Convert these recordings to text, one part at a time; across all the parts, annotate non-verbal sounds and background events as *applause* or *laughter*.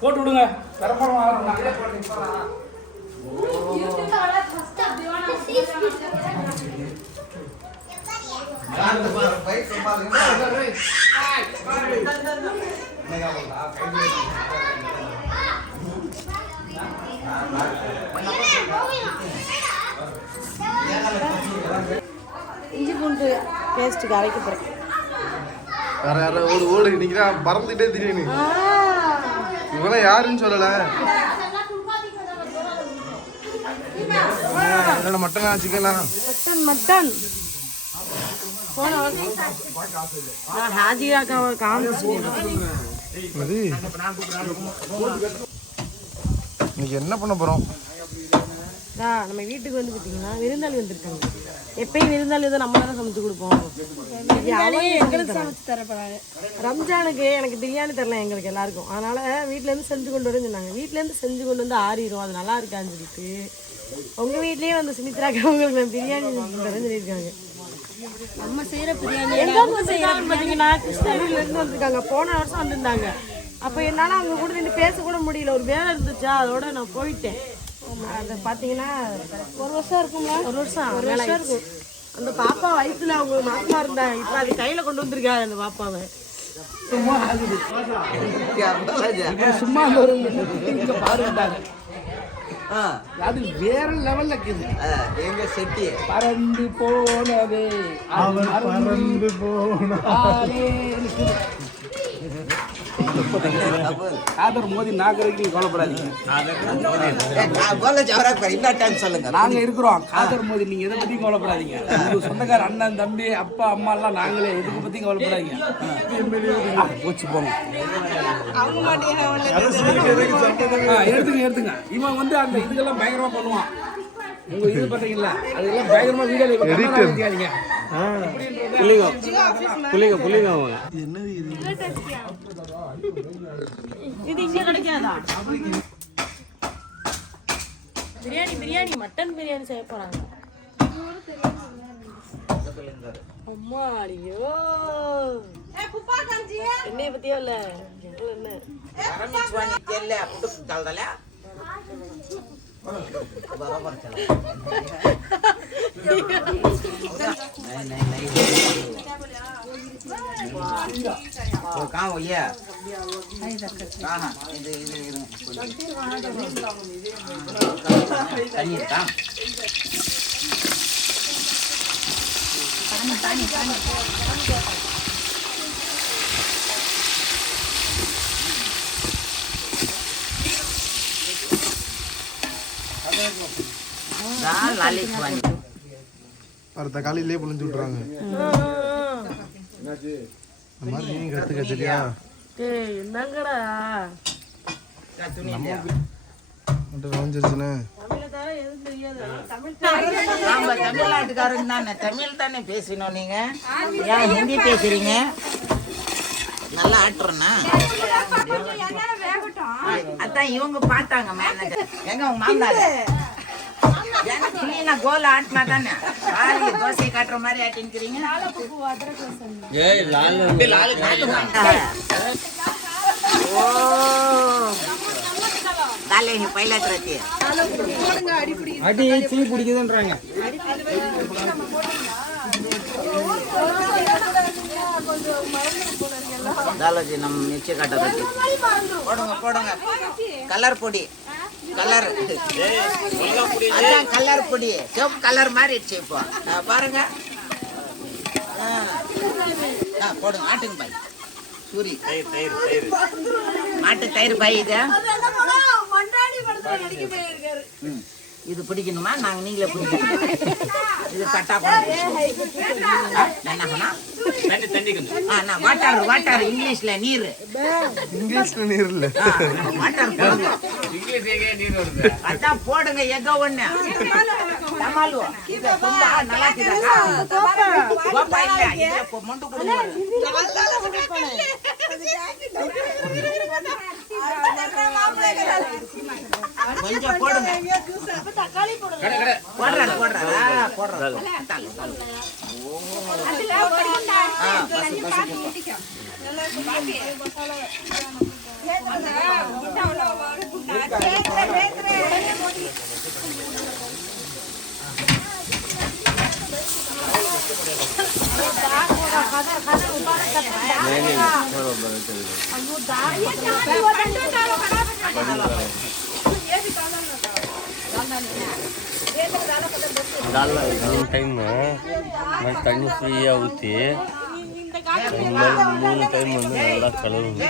போட்டு விடுங்க. தரப்படம் ஆகணும் இஞ்சி பூண்டு பேஸ்ட்டுக்கு அரைக்க போகிறேன் வேற யார ஓடு ஓடு தான் பறந்துட்டே திடீர்னு. இவெல்லாம் யாருன்னு சொல்லல. என்னோட மட்டனா சிக்கனா மட்டன் மட்டன். இன்னைக்கு என்ன பண்ண போறோம்? நம்ம வீட்டுக்கு வந்து பார்த்தீங்கன்னா விருந்தாளி வந்திருக்காங்க. எப்பயும் விருந்தாளி வந்து நம்ம தானே சமைச்சு கொடுப்போம். எங்களுக்கு சமைச்சு தரப்படாது ரம்ஜானுக்கு எனக்கு பிரியாணி தரல எங்களுக்கு எல்லாருக்கும். அதனால வீட்டிலேருந்து செஞ்சு கொண்டு வரேன்னு சொன்னாங்க. வீட்டிலேருந்து செஞ்சு கொண்டு வந்து ஆறிடும் அது நல்லா இருக்கான்னு சொல்லிட்டு. உங்க வீட்லயே வந்து சுமித்ராக்கு உங்களுக்கு நான் பிரியாணி செஞ்சு தரேன்னு சொல்லியிருக்காங்க. நம்ம செய்யற பிரியாணி எங்க செய்யறாங்க பாத்தீங்கன்னா கிருஷ்ணகிரில இருந்து வந்திருக்காங்க. போன வருஷம் வந்திருந்தாங்க. அப்ப என்னால அவங்க கூட நின்று பேச கூட முடியல. ஒரு வேலை இருந்துச்சா? அதோட நான் போயிட்டேன். அது பாத்தீங்கன்னா ஒரு வருஷம் இருக்குங்களா ஒரு வருஷம் ஒரு வருஷம் இருக்கும் அந்த பாப்பா வயிற்றுல அவங்க மாசமா இருந்தாங்க. இப்ப அது கையில கொண்டு வந்திருக்காரு அந்த பாப்பாவை. சும்மா ஒரு இங்க பாருட்டாங்க அது வேற லெவல்ல இருக்குது. எங்க செட்டி? பறந்து போனதே. பறந்து போனாலே காதர் மோதி நாகரிகம் நீங்க கவலைப்படாதீங்க. இன்னும் டைம் சொல்லுங்க நாங்க இருக்கிறோம். காதர் மோதி நீங்க எதை பத்தியும் கவலைப்படாதீங்க. உங்க சொந்தக்கார அண்ணன் தம்பி அப்பா அம்மா எல்லாம் நாங்களே எதுக்கு பத்தியும் கவலைப்படாதீங்க. போச்சு போங்க. எடுத்துங்க எடுத்துங்க. இவன் வந்து அந்த இதுக்கெல்லாம் பயங்கரமா பண்ணுவான். உங்க இது பாத்தீங்களா அதெல்லாம் பயங்கரமா வீடியோல எடுக்காதீங்க இது? இங்க கிடைக்காதா பிரியாணி பிரியாணி மட்டன் பிரியாணி செய்ய போறாங்க அம்மா அடியோ என்னைய பத்தியா இல்ல எவ்வளவு என்ன तेल डाल डाला बराबर चला नहीं नहीं नहीं *laughs* *laughs* காம் ஐயா இது இது இது தண்ணீர் காம் அடுத்த காலையிலே புழிஞ்சு விட்றாங்க மாதிரி நீங்க கத்துக்க சரியா டேய் என்னங்கடா மட்டும் நாம தமிழ்நாட்டுக்காரங்க தானே தமிழ் தானே பேசணும் நீங்க? ஏன் ஹிந்தி பேசுறீங்க? நல்லா ஆட்டுறனா அதான் இவங்க பார்த்தாங்க மேனேஜர். எங்க உங்க மாமனார்? கிளீனா கோல ஆட்டினா தானே? ஆளு தோசை காட்டுற மாதிரி ஆட்டிங்கிறீங்க ஓ காலை நீ பைலட் ரத்தி. அடி தீ பிடிக்குதுன்றாங்க. தாலஜி நம்ம மிச்ச காட்ட ரத்தி. போடுங்க போடுங்க. கலர் பொடி. கலர். அதான் கலர் பொடி. சிவப்பு கலர் மாறிடுச்சு இப்போ. பாருங்க. ஆ. ஆ, போடுங்க. ஆட்டுங்க பாய். சூரி. மாட்டு தயிர் பாய் இது. ம். இது பிடிக்கணுமா? நாங்க நீங்களே பிடிக்கணும் இது ஆ, நான் வாட்டார் வாட்டார் இங்கிலீஷ்ல நீர். இங்கிலீஷ்ல நீர் இல்ல. வாட்டார் போடுங்க அதான் போடுங்க எங்க ஒண்ணு. மொண்டு கொஞ்சம் போடுங்க. போடுறாரு போடுறாரு ஆ, போடுறாரு தள்ளு, தள்ளு. ஓ நல்ல டைமு தண்ணி ஃப்ரீயாக ஊற்றி மூணு டைம் வந்து நல்லா கலவுங்க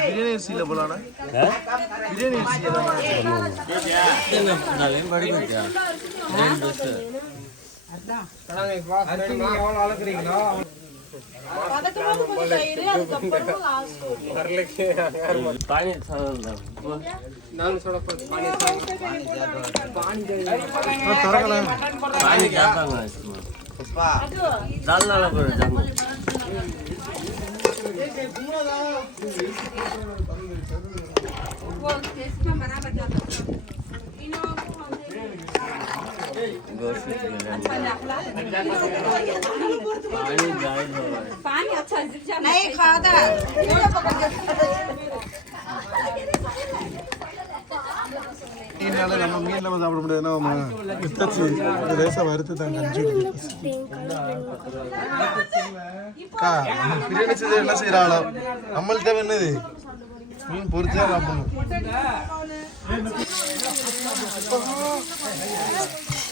पानी जाता है इसमें डाल डाला पर जाता है जाना गोश्त पानी जाए नहीं खाता மீனால நம்ம மீன் இல்லாம சாப்பிட முடியாது நம்ம வித்தாச்சு லேசா வறுத்து தான் கஞ்சி அக்கா நம்ம பிரியாணி செய்து என்ன செய்யறாளோ நம்மள்ட்ட என்னது மீன் பொரிச்சா சாப்பிடணும்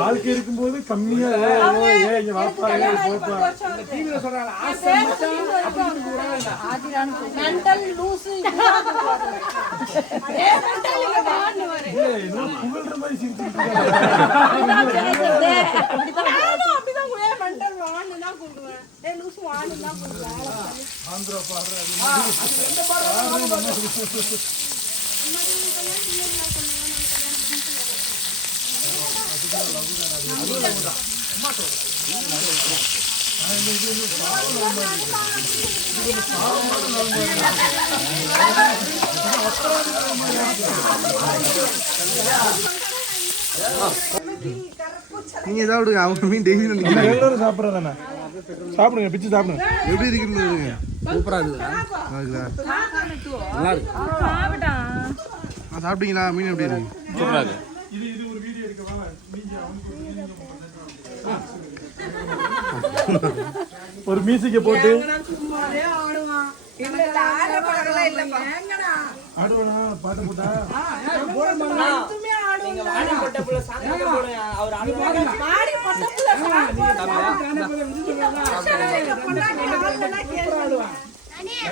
ஆளுக்கு இருக்கும்போது கம்மியா ஏ, ஏ, ஏ, இங்க வாப்பா ஏ, போப்பா டிவியில சொல்றாங்க நீங்க சாப்பிடுங்க அவங்க மீன் டெய்லி எல்லாரும் சாப்பிட்றதானே? சாப்பிடுங்க பிச்சு சாப்பிடுங்க. எப்படி இருக்குன்னு சூப்பரா இருக்குதா? இருக்குதா? நல்லா இருக்கு. சாப்பிட்டீங்களா? மீன் எப்படி இருக்கு? சூப்பரா இருக்கு. ஒரு மியூசிக்கை போட்டு. ஆடுவான். பாட்டு போட்டா?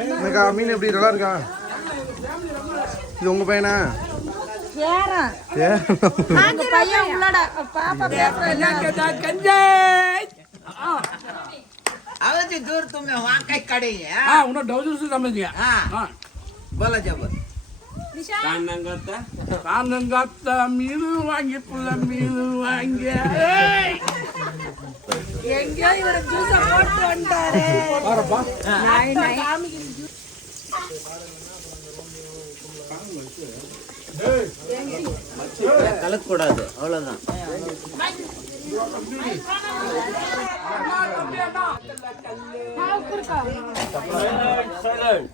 என்னக்கா மீன் எப்படி? நல்லா இருக்கா? இது உங்க பையனா? பையன் உள்ளடா. பாப்பா હવેથી દૂર તમે વાંકાઈ કાઢી હા હું ડોઝર છું તમે பல હા બોલો જબર கானங்காத்தா மீன் வாங்கி புள்ள மீன் வாங்கி எங்கேயோ இவர் ஜூஸ போட்டு வந்தாரு கலக்கூடாது அவ்வளவுதான் சைலண்ட்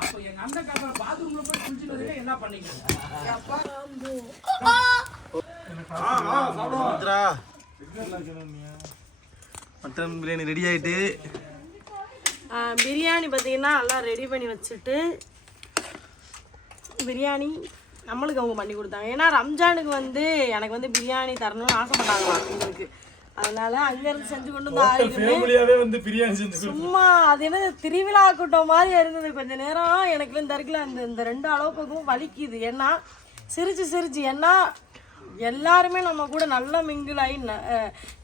அப்போ எங்க காப்பா பாத்ரூம்ல போய் குளிச்சுட்டு என்ன பண்ணீங்க? மட்டன் பிரியாணி ரெடி ஆயிட்டு. பிரியாணி பார்த்தீங்கன்னா எல்லாம் ரெடி பண்ணி வச்சுட்டு பிரியாணி நம்மளுக்கு அவங்க பண்ணி கொடுத்தாங்க. ஏன்னா ரம்ஜானுக்கு வந்து எனக்கு வந்து பிரியாணி தரணும்னு ஆசைப்பட்டாங்களாம் எங்களுக்கு அதனால அங்க இருந்து செஞ்சு கொண்டு வந்து சும்மா அது என்ன திருவிழா கூட்டம் மாதிரி இருந்தது. கொஞ்ச நேரம் எனக்கு இந்த இருக்குல்ல இந்த இந்த ரெண்டு அளவுக்கும் வலிக்குது. ஏன்னா சிரிச்சு சிரிச்சு ஏன்னா எல்லாருமே நம்ம கூட நல்லா மிங்கிள் ஆகி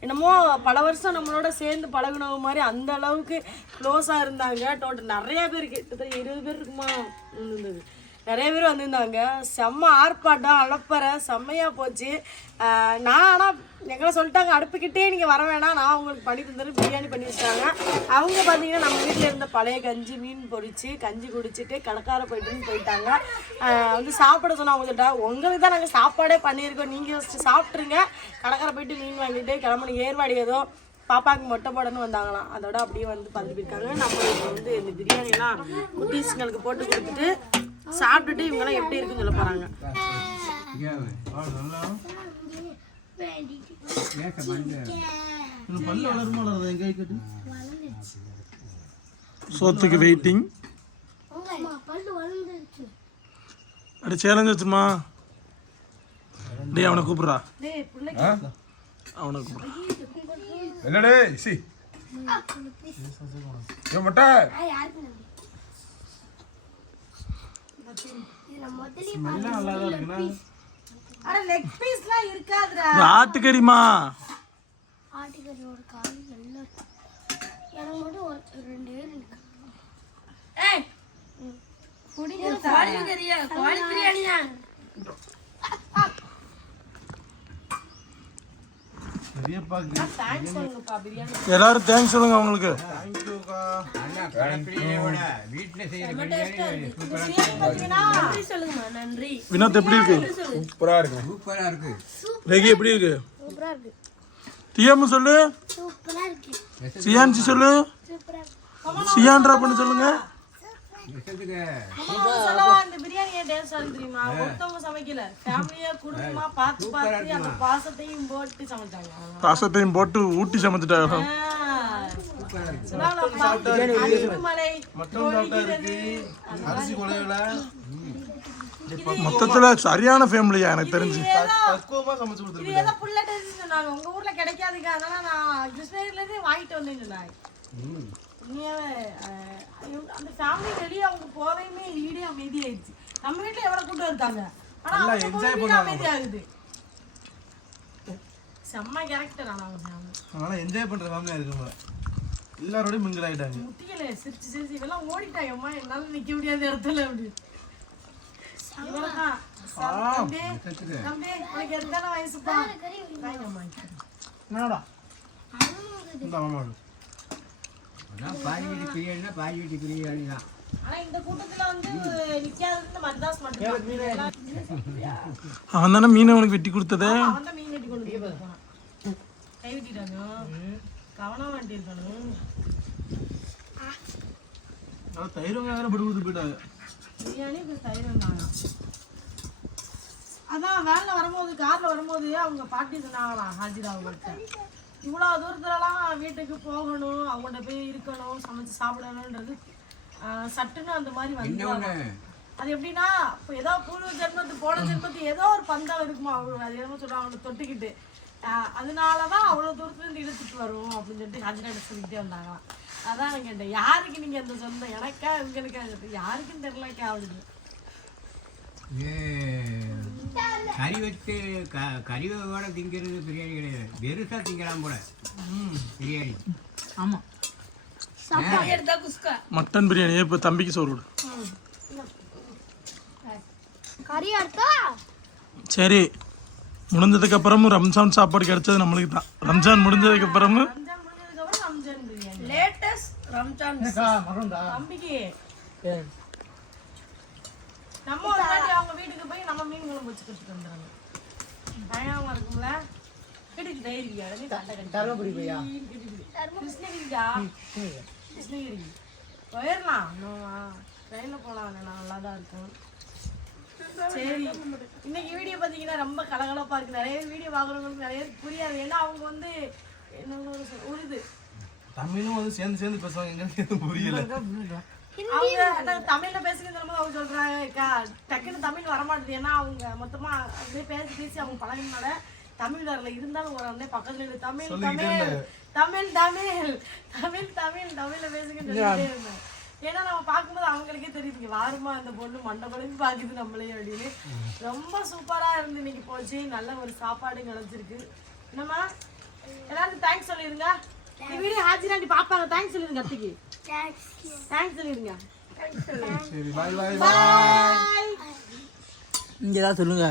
என்னமோ பல வருஷம் நம்மளோட சேர்ந்து பழகுனவங்க மாதிரி அந்த அளவுக்கு க்ளோஸாக இருந்தாங்க. டோட்டல் நிறைய பேர் கிட்டத்தட்ட இருபது பேர் இருக்குமா இருந்தது. நிறைய பேர் வந்திருந்தாங்க. செம்ம ஆர்ப்பாட்டம் அலப்பறை செம்மையாக போச்சு. நான் ஆனால் எங்களை சொல்லிட்டாங்க அடுப்புக்கிட்டே நீங்கள் வர வேணாம். நான் உங்களுக்கு பண்ணி தந்துட்டு பிரியாணி பண்ணி வச்சிட்டாங்க. அவங்க பார்த்தீங்கன்னா நம்ம வீட்டில் இருந்த பழைய கஞ்சி மீன் பொரிச்சு கஞ்சி குடிச்சிட்டு கடைக்கார போயிட்டுன்னு போயிட்டாங்க. வந்து சாப்பிட சொன்னால் அவங்கள்ட்ட உங்களுக்கு தான் நாங்கள் சாப்பாடே பண்ணியிருக்கோம். நீங்கள் ஃபஸ்ட்டு சாப்பிட்ருங்க கடைக்கார போயிட்டு மீன் வாங்கிட்டு கிளம்புன ஏர்வாடி ஏதோ பாப்பாவுக்கு மொட்டை போடன்னு வந்தாங்களாம். அதோட அப்படியே வந்து பறந்து போயிருக்காங்க நம்ம வந்து இந்த பிரியாணிலாம் குட்டீஸ்ங்களுக்கு போட்டு கொடுத்துட்டு சாப்பிட்டுட்டு இவங்கெல்லாம் எப்படி இருக்குன்னு சொல்ல போகிறாங்க சோத்துக்கு வெயிட்டிங் அடி சேலஞ்ச் வச்சுமா டேய் அவனை கூப்பிடுறா. டேய் பிள்ளைக்கு அவனை கூப்பிடுறா. என்னடே சி. மட்டை. அட லெக் பீஸ்லாம் இருக்காதுடா. இது ஆட்டுக்கறிமா கால் நல்லா இருக்கு. எனக்கு மட்டும் ஒரு ரெண்டு பேர் இருக்கு. எல்லாரும் தேங்க்ஸ் சொல்லுங்க அவங்களுக்கு வினோத் எப்படி இருக்கு? சூப்பரா இருக்கும் சூப்பரா இருக்கு. ரெகி எப்படி இருக்கு? சூப்பரா இருக்கு. தியாமு சொல்லு. சூப்பரா இருக்கு. சியான்சி சொல்லு. சூப்பரா இருக்கு. சியான் பண்ண சொல்லுங்க. பாசத்தையும் போட்டு சமைச்சாங்க. பாசத்தையும் போட்டு ஊட்டி சமைச்சிட்டாங்க. மொத்தத்துல சரியான ஃபேமிலியா எனக்கு தெரிஞ்சு. பக்குவமா சமைச்சு கொடுத்துருக்கீங்க. புள்ள டேஸ்ட் சொன்னாங்க. உங்க ஊர்ல கிடைக்காதுங்க. அதனால நான் கிருஷ்ணகிரில இருந்தே வாங்கிட்டு வந்தேன்னு சொன்னாங்க. அந்த ஃபேமிலி வெளியே அவங்க போதையுமே ஈடே அமைதியாயிடுச்சு. நம்ம வீட்டுல எவ்வளவு கூட்டம் இருக்காங்க? ஆனா அவங்க அமைதியாகுது. செம்ம கேரக்டர் ஆனா அவங்க ஃபேமிலி அதனால என்ஜாய் பண்ற ஃபேமிலியா இருக்குங்க. எல்லாரோடய மிங்கிள் ஆயிட்டாங்க. முட்டியல சிரிச்சு சிரிச்சு இவெல்லாம் ஓடிட்டாங்க. அம்மா என்னால நிக்க முடியாத இடத்துல அப்படி. என்னடா? இந்த மாமா பாய் வீட்டு பிரியாணினா பாய் வீட்டு பிரியாணி தான். அவன் தானே. மீன் அவனுக்கு வெட்டி கொடுத்ததே? கவனம். தயிரும் வேற போயிட்டாங்க. பிரியாணி plus தயிர் இருந்தாங்க. அதான் வேன்ல வரும்போது கார்ல வரும்போது அவங்க பாட்டி சொன்னாங்களாம் ஹாஜிரா அவங்கள்ட்ட. இவ்வளோ தூரத்துலலாம் வீட்டுக்கு போகணும் அவங்கள்ட்ட போய் இருக்கணும் சமைச்சு சாப்பிடணுன்றது ஆஹ், சட்டுன்னு அந்த மாதிரி வந்து அது எப்படின்னா இப்போ ஏதோ பூர்வ ஜென்மத்து போன ஜென்மத்து ஏதோ ஒரு பந்தம் இருக்குமா அவங்க அது என்னமோ சொல்றாங்க தொட்டுக்கிட்டு. அதனாலதான் அவ்வளவு தூரத்துல இருந்து இழுத்துட்டு வரும் அப்படின்னு சொல்லிட்டு ஹஜ்ராட்ட சொல்லிக்கிட்டே வந்தாங்களாம். அதான் நான் கேட்டேன் யாருக்கு நீங்க அந்த சொந்தம் எனக்கா உங்களுக்கா கேட்டேன் யாருக்கும் தெரியலக்கா அப்படின்னு கறி வச்சு க கறியோட திங்கிறது பிரியாணி கிடையாது. வெறுசா திங்கலாம் போல. பிரியாணி. மட்டன் பிரியாணி இப்போ தம்பிக்கு சோறு கறி சரி. முடிஞ்சதுக்கு அப்புறமும் ரம்ஜான் சாப்பாடு கிடைச்சது நம்மளுக்கு தான். ரம்ஜான் முடிஞ்சதுக்கு அப்புறமும் ரம்ஜான் முடிஞ்சதுக்கு அப்புறம் ரம்ஜான் பிரியாணி லேட்டஸ்ட் ரம்ஜான் தம்பிக்கு. நம்ம ஒரு வாட்டி அவங்க வீட்டுக்கு போய் நம்ம மீன் குழம்பு வச்சு கொடுத்துட்டு வந்துடுறாங்க பயங்கரமா இருக்கும்ல? கிடுக்கு தைரியா தருமபுரி போயா? கிருஷ்ணகிரிக்கா? கிருஷ்ணகிரி. போயிடலாம். ட்ரெயினில் போகலாம் நல்லா தான் இருக்கும். சரி. இன்னைக்கு வீடியோ பார்த்தீங்கன்னா ரொம்ப கலகலப்பா இருக்கு. நிறைய வீடியோ பார்க்குறவங்களுக்கு நிறைய புரியாது. ஏன்னா அவங்க வந்து என்ன உருது தமிழும் வந்து சேர்ந்து சேர்ந்து பேசுவாங்க. எங்களுக்கு எதுவும் புரியல. அவங்க தமிழ்ல பேசுறது சொல்லும்போது அவங்க சொல்றாங்க. "அக்கா, டக்குன்னு தமிழ் வரமாட்டேது. ஏன்னா அவங்க மொத்தமா அப்படியே பேசி பேசி அவங்க பழகினால தமிழ்காரில் இருந்தாலும் ஒரு அண்ணன் பக்கத்துல இருந்து தமிழ் தமிழ் தமிழ் தமிழ் தமிழ் தமிழ் தமிழ்ல சொல்லிட்டே இருந்தேன். ஏன்னா நம்ம பார்க்கும்போது அவங்களுக்கே தெரியுதுங்க வாருமா அந்த பொண்ணு மண்டபம் பாக்குது நம்மளே அப்படின்னு. ரொம்ப சூப்பரா இருந்து இன்னைக்கு போச்சு. நல்ல ஒரு சாப்பாடு கிடைச்சிருக்கு. என்னம்மா? எல்லாருக்கும் தேங்க்ஸ் சொல்லிருங்க இந்த வீடியோ ஹாஜிராண்டி பாப்பாங்க தேங்க்ஸ் சொல்லிருங்க அத்திக்கு. தேங்க்ஸ் பாய் இங்கே ஏதாவது சொல்லுங்க.